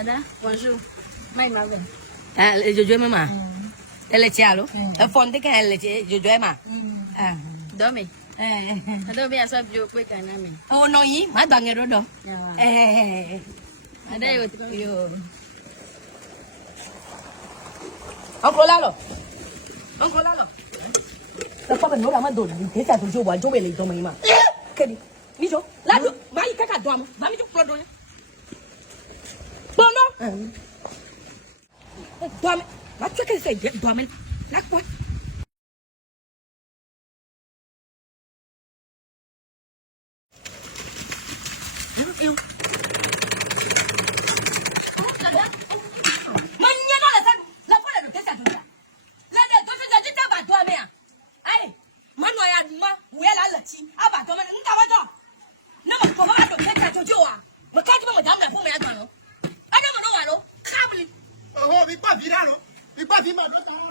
Ada, bonjour. Mai mà về. Rồi chơi mà. Đây là chè luôn. Ở phòng thế cái là rồi chơi mà. Đó mình. Đó bây giờ sắp vô quay cái này mình. Ô nói gì? Má bằng người đó đâu? Ở đây rồi. Ông có la rồi. Ông có la rồi. Tao có cần nói là mà đồ thế sao tụi chú bọn chú về lấy tụi mày mà. Cái đi. Đi chú. La chú. Má cái cả đoàn. Má mi chú đoàn rồi. Đoàn đó. Đoàn. Má chú cái gì đoàn mình. Lắc quá. Yêu. Mình nhớ nó là sao? Là có là được thế sao tụi ta? Là để tôi sẽ chết bà tua mẹ. Ai? Mà nói à mà quê là chi? À bà tua mà nó tao đó. Nó mà có ăn được thế sao cho chú à? Mà cái mà dám là phụ mẹ toàn nó. Anh nó mà nó vào nó. Khá đi. Bị bắt gì đó rồi? Bị bắt gì mà nó tao